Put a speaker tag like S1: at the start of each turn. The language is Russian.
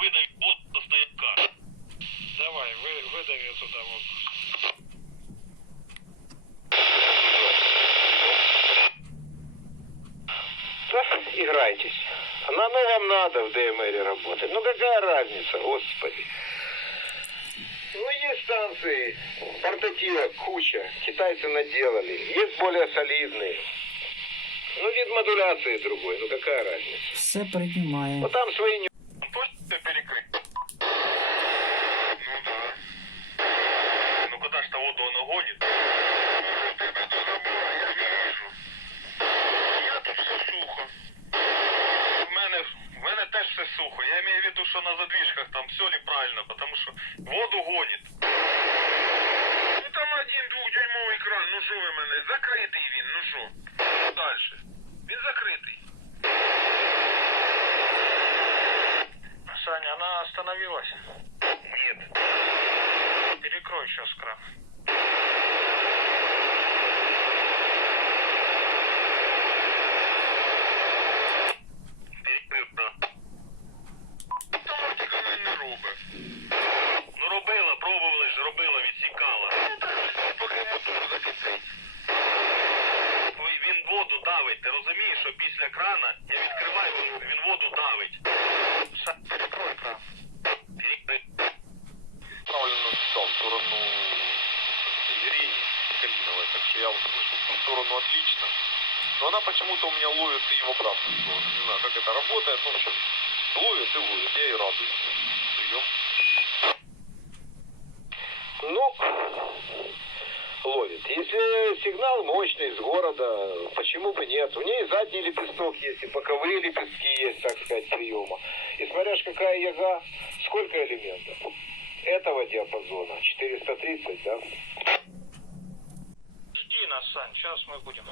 S1: Выдай вот постоянка. Давай, вы, выдави туда вот. Да, играйтесь. Оно, оно вам надо в ДМР работать. Ну какая разница, господи. Ну, есть станции, портативок куча, китайцы наделали. Есть более солидные. Ну, вид модуляции другой, ну какая разница.
S2: Все принимаю.
S1: Вот там свои
S3: Точно перекрыть? Ну да. Ну куда ж то воду оно гонит? Я тут все сухо. В мене, в мене теж все сухо. Я маю в виду, що на задвижках там все неправильно, потому що воду гонит. Ну там один двохдюймовий кран, ну що ви мене, закритий він, ну що? Дальше. Він закритий. остановилась? Нет. Перекрой сейчас кран. Ну, давить, ти розумієш, що після крана я відкриваю, він воду давить.
S4: Она почему-то у меня ловит и в обратную сторону. Не знаю, как это работает, но в общем, ловит и ловит, я и радуюсь. Прием.
S1: Ну, ловит. Если сигнал мощный с города, почему бы нет? У нее и задний лепесток есть, и боковые лепестки есть, так сказать, приема. И смотря ж какая яга, сколько элементов? Этого диапазона 430, да?
S3: Жди нас, Сань, сейчас мы будем.